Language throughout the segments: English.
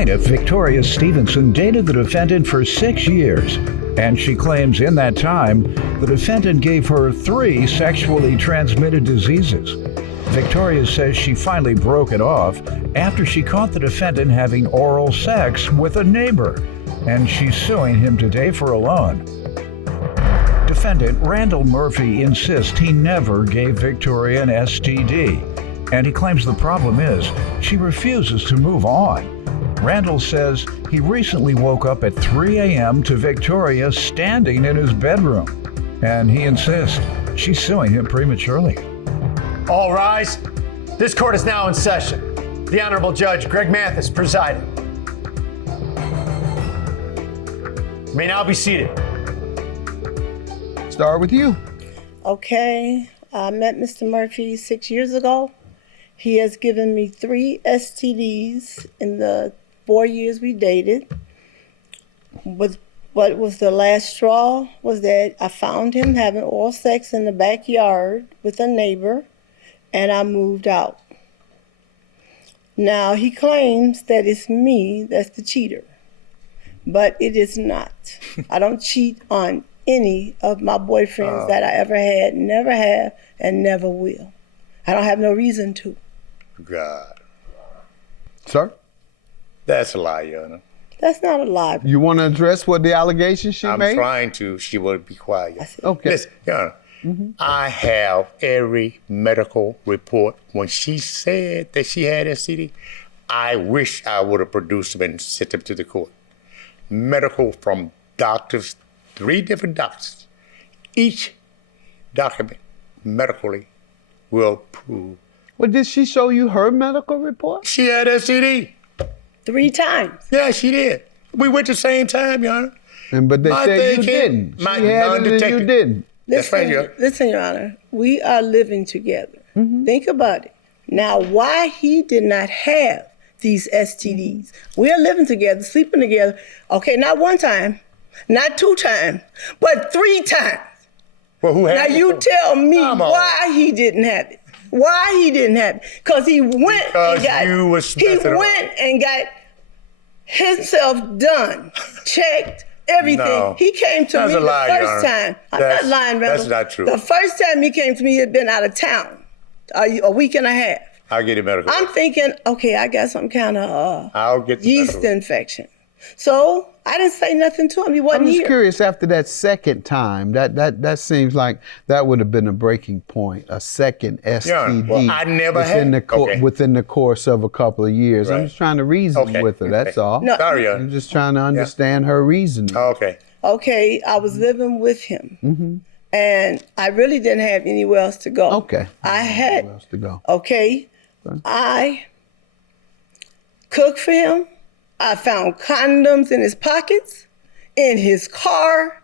plaintiff, Victoria Stevenson, dated the defendant for 6 years, and she claims in that time, the defendant gave her 3 sexually transmitted diseases. Victoria says she finally broke it off after she caught the defendant having oral sex with a neighbor, and she's suing him today for a loan. Defendant Randall Murphy insists he never gave Victoria an STD, and he claims the problem is she refuses to move on. Randall says he recently woke up at 3 a.m. to Victoria standing in his bedroom, and he insists she's suing him prematurely. All rise. This court is now in session. The Honorable Judge Greg Mathis presiding. You may now be seated. Start with you. Okay, I met Mr. Murphy 6 years ago. He has given me 3 STDs in the 4 years we dated. What was the last straw was that I found him having oral sex in the backyard with a neighbor, and I moved out. Now he claims that it's me that's the cheater, but it is not. I don't cheat on any of my boyfriends that I ever had, never have, and never will. I don't have no reason to. God. Sir? That's a lie, Your Honor. That's not a lie. You want to address what the allegations she made? I'm trying to. She will be quiet. Okay. Listen, Your Honor, I have every medical report. When she said that she had STD, I wish I would have produced them and sent them to the court. Medical from doctors, 3 different doctors. Each document medically will prove. Well, did she show you her medical report? She had STD. 3 times. Yeah, she did. We went the same time, Your Honor. But they said you didn't. She had it and you didn't. That's right, Your Honor. Listen, Your Honor, we are living together. Think about it. Now, why he did not have these STDs? We are living together, sleeping together. Okay, not 1 time, not 2 times, but 3 times. Well, who had Now it? you tell me Come on. why he didn't have it. Why he didn't have it? Because he went and got. you was He messing went and got himself done, checked everything. No. He came to That's me a the lie, Your first Honor. time. I'm That's- not lying, Randall. that's not true. The first time he came to me, he had been out of town, a week and a half. I'll get it medical. I'm thinking, okay, I got some kind of I'll get the yeast medical. infection. So I didn't say nothing to him. He wasn't I'm just here. curious, after that second time, that seems like that would have been a breaking point, a second STD well, I never had- okay. within the course of a couple of years. I'm Right. just trying to reason Okay, with her, that's okay. all. No. Sorry, Your I'm Honor. just trying to understand her reasoning. Okay. Okay, I was living with him, and I really didn't have anywhere else to go. Okay. I had, Where else to go? okay, I cooked for him. I found condoms in his pockets, in his car,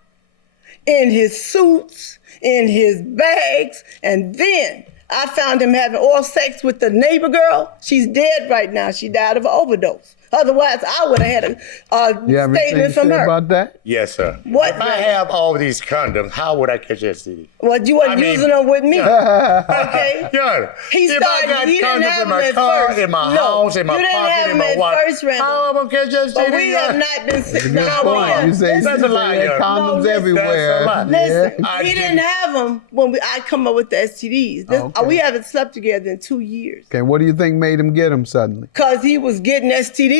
in his suits, in his bags, and then I found him having oral sex with the neighbor girl. She's dead right now. She died of an overdose. Otherwise, I would have had a You have anything statement to from say her. about that? Yes, sir. What? If I have all these condoms, how would I catch STD? Well, you wasn't I mean- using them with me. Okay? Your Honor, He if I started- got he didn't condoms have in my them at car, first. in my No, house, in my you didn't have pocket, in them my at wallet, first, Randall. how am I gonna catch STD? But we Your have Honor? not been sick. Good No, point. You say That's a lie, you had Your Honor. condoms listen, everywhere. that's a lie. Listen, I he didn't- didn't have them when I come up with the STDs. Okay. We haven't slept together in 2 years. Okay, what do you think made him get them suddenly? Because he was getting STDs.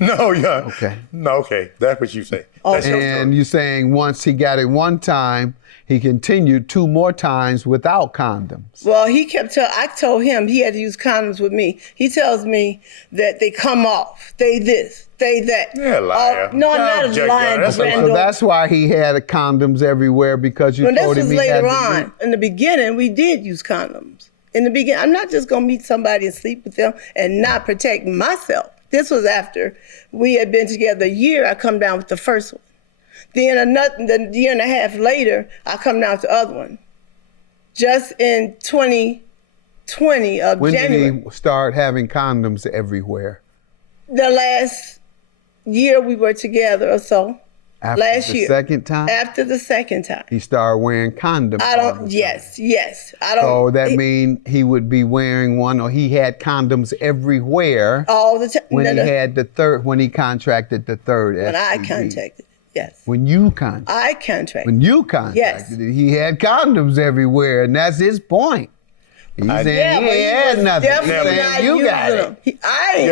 No, Your Honor. Okay. No, okay. That's what you say. That's your And story. you're saying once he got it one time, he continued 2 more times without condoms. Well, I told him he had to use condoms with me. He tells me that they come off. They this, they that. You're a liar. No, I'm No, not Judge, lying, that's a lie. So Randall. that's why he had condoms everywhere, because you But this told him was he had later to on. In the beginning, we did use condoms. In the beginning, I'm not just gonna meet somebody and sleep with them and not protect myself. This was after we had been together a year. I come down with the first one. Then the year and a half later, I come down with the other one. Just in 2020 of When January. did he start having condoms everywhere? The last year we were together or so. After last the year. second time? After the second time. He started wearing condoms. I all don't, the yes. I time. don't. So that means he would be wearing one, or he had condoms everywhere all the time. when he had the third, when he contracted the third When I STD. contacted, yes. When you contracted. I contracted. When you contracted it, he had condoms everywhere, and that's his point. He's saying he had nothing. He's saying you got it.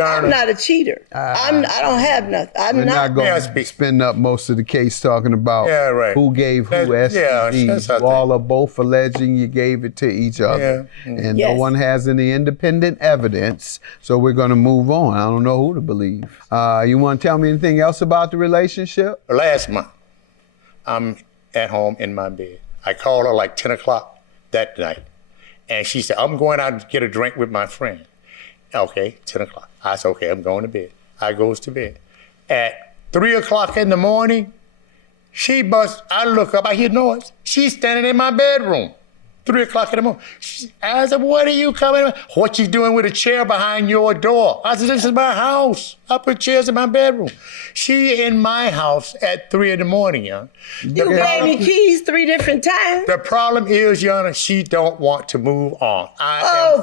I'm not a cheater. I don't have nothing. We're not going to spend up most of the case talking about who gave who STDs. You all are both alleging you gave it to each other. And no one has any independent evidence, so we're going to move on. I don't know who to believe. You want to tell me anything else about the relationship? Last month, I'm at home in my bed. I called her like 10 o'clock that night. And she said, I'm going out to get a drink with my friend. Okay, 10 o'clock. I said, okay, I'm going to bed. I goes to bed. At 3 o'clock in the morning, I look up, I hear noise. She's standing in my bedroom. 3 o'clock in the morning. I said, what are you coming? What you doing with a chair behind your door? I said, this is my house. I put chairs in my bedroom. She in my house at 3 in the morning, young. You gave me keys 3 different times. The problem is, Yana, she don't want to move on.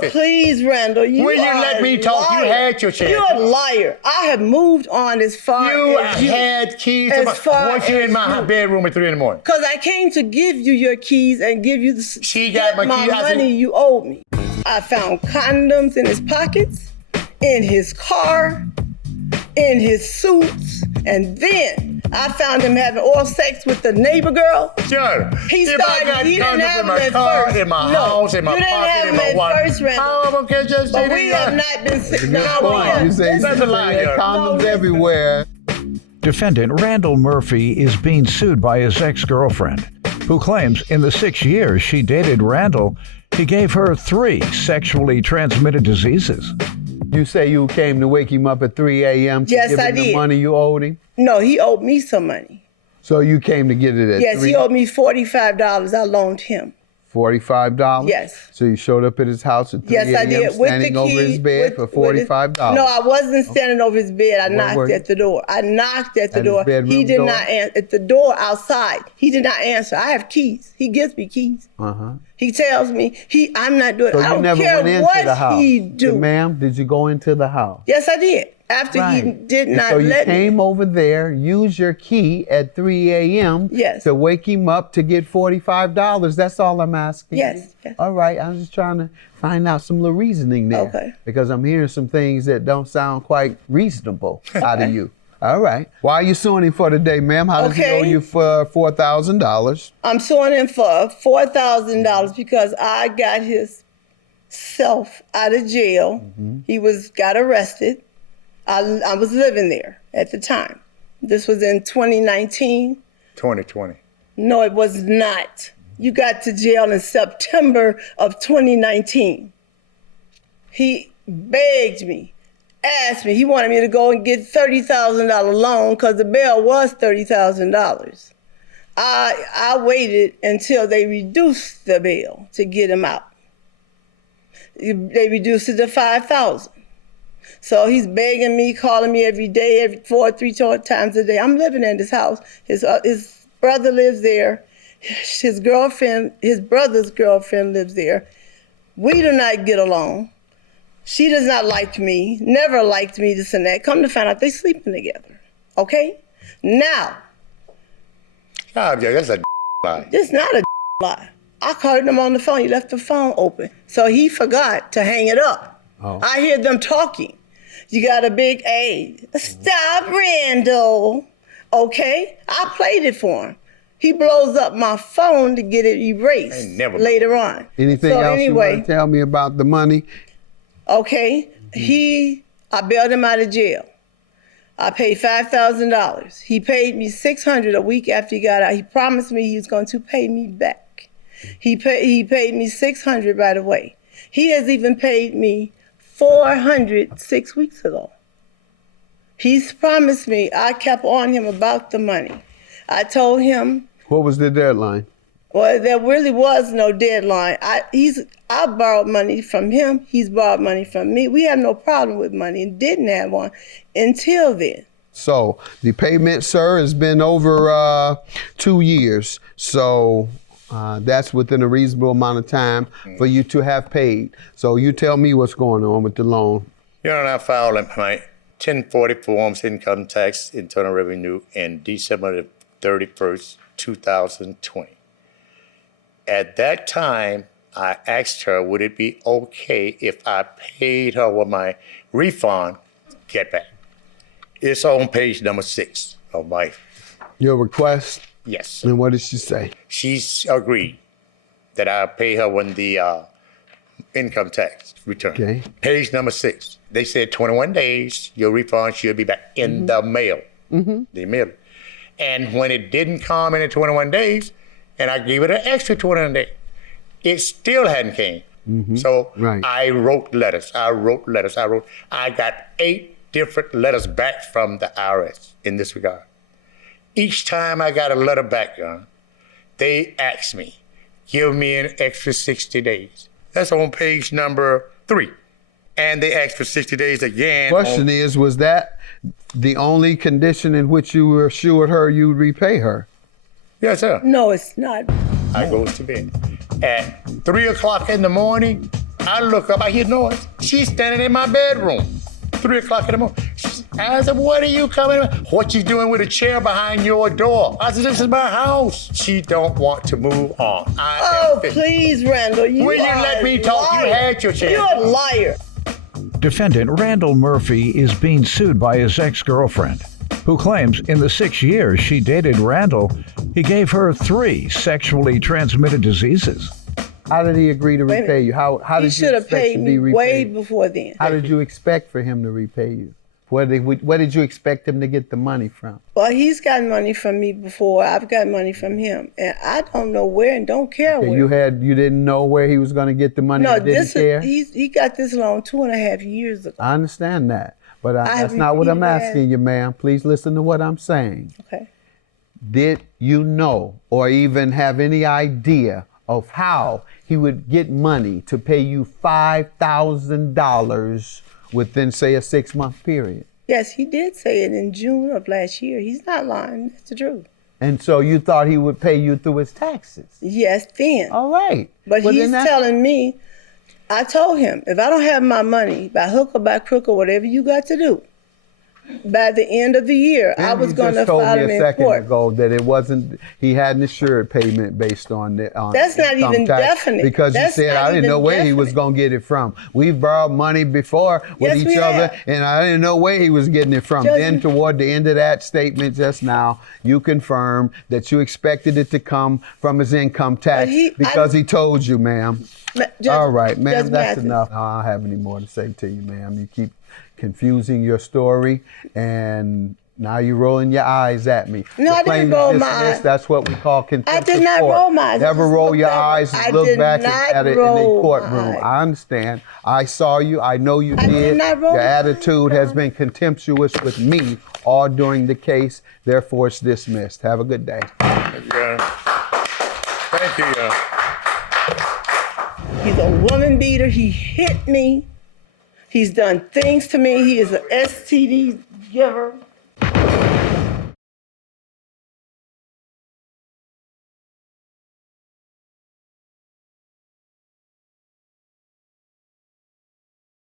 Please, Randall, you Will you let me talk? You had your chance. You're a liar. I have moved on as far as you had keys to once you're in my bedroom at 3 in the morning. Because I came to give you your keys and give you She got my keys. money you owed me. I found condoms in his pockets, in his car, in his suits, and then I found him having oral sex with the neighbor girl. Sure. He started. He didn't have in my car, in my house, in my pocket, in my wallet. First, Randall. But we have not been. You say that's a lie. Condoms everywhere. Defendant Randall Murphy is being sued by his ex-girlfriend, who claims in the 6 years she dated Randall, he gave her 3 sexually transmitted diseases. You say you came to wake him up at 3 a.m. to give him the money you owed him? No, he owed me some money. So you came to get it at 3? Yes, he owed me $45. I loaned him. $45? Yes. So you showed up at his house at 3 Yes, I did. standing over his bed for $45? No, I wasn't standing over his bed. I knocked at the door. He did not answer. At the door outside, he did not answer. I have keys. He gives me keys. He tells me, I'm not doing it. I don't care what he do. Ma'am, did you go into the house? Yes, I did. After he did not let me. So you me. came over there, used your key at 3 a.m. to wake him up to get $45. That's all I'm asking. Yes. All right. I'm just trying to find out some little reasoning there. Okay. Because I'm hearing some things that don't sound quite reasonable out of you. All right. Why are you suing him for today, ma'am? How does he owe you for $4,000? I'm suing him for $4,000 because I got his self out of jail. He got arrested. I was living there at the time. This was in 2019. 2020. No, it was not. You got to jail in September of 2019. He begged me, asked me. He wanted me to go and get $30,000 loan because the bail was $30,000. I waited until they reduced the bail to get him out. They reduced it to $5,000. So he's begging me, calling me every day, 3 times a day. I'm living in this house. His brother lives there. His brother's girlfriend lives there. We do not get along. She does not like me, never liked me, this and that. Come to find out, they sleeping together. Okay? Now. That's a lie. It's not a lie. I called him on the phone. He left the phone open. So he forgot to hang it up. I hear them talking. You got a big A. Stop, Randall. Okay? I played it for him. He blows up my phone to get it erased later on. Anything else you want to tell me about the money? Okay. I bailed him out of jail. I paid $5,000. He paid me $600 a week after he got out. He promised me he was going to pay me back. He paid me $600 right away. He has even paid me $400 6 weeks ago. He's promised me. I kept on him about the money. I told him. What was the deadline? Well, there really was no deadline. I borrowed money from him. He's borrowed money from me. We have no problem with money and didn't have one until then. So the payment, sir, has been over 2 years. So that's within a reasonable amount of time for you to have paid. So you tell me what's going on with the loan. Your Honor, I filed my 1040 forms, income tax, internal revenue, in December 31st, 2020. At that time, I asked her, would it be okay if I paid her with my refund get back? It's on page number 6 of my. Your request? Yes. And what did she say? She's agreed that I pay her when the income tax return. Okay. Page number 6. They said 21 days, your refund should be back in the mail. They mailed it. And when it didn't come in the 21 days, and I gave it an extra 21 days, it still hadn't came. So I wrote letters. I got 8 different letters back from the IRS in this regard. Each time I got a letter back, they asked me, give me an extra 60 days. That's on page number 3. And they asked for 60 days again. Question is, was that the only condition in which you assured her you would repay her? Yes, sir. No, it's not. I goes to bed. At 3 o'clock in the morning, I look up, I hear noise. She's standing in my bedroom. 3 o'clock in the morning. I said, what are you coming? What you doing with a chair behind your door? I said, this is my house. She don't want to move on. Please, Randall. Will you let me talk? You had your chance. You're a liar. Defendant Randall Murphy is being sued by his ex-girlfriend, who claims in the 6 years she dated Randall, he gave her 3 sexually transmitted diseases. How did he agree to repay you? How did you expect him to be repaid? He should have paid me way before then. How did you expect for him to repay you? Where did you expect him to get the money from? Well, he's gotten money from me before. I've got money from him, and I don't know where and don't care where. You didn't know where he was going to get the money. No, and didn't care? He got this loan 2.5 years ago. I understand that, but that's not what I'm asking you, ma'am. Please listen to what I'm saying. Okay. Did you know or even have any idea of how he would get money to pay you $5,000 within, say, a 6-month period? Yes, he did say it in June of last year. He's not lying. That's the truth. And so you thought he would pay you through his taxes? Yes, then. All right. But he's telling me, I told him, if I don't have my money, by hook or by crook or whatever you got to do, by the end of the year, I was going to file him in court. You just told me a second ago that it wasn't, he hadn't assured payment based on that's not even definite. Because you said, I didn't know where he was going to get it from. We've borrowed money before with each other, and I didn't know where he was getting it from. Then toward the end of that statement just now, you confirmed that you expected it to come from his income tax because he told you, ma'am. All right, ma'am, that's enough. I don't have any more to say to you, ma'am. You keep confusing your story, and now you're rolling your eyes at me. No, I didn't roll my eyes. That's what we call contempt of court. I did not roll my eyes. Never roll your eyes and look back at it in the courtroom. I understand. I saw you. I know you did. Your attitude has been contemptuous with me all during the case. Therefore, it's dismissed. Have a good day. Thank you, Your Honor. He's a woman beater. He hit me. He's done things to me. He is an STD giver.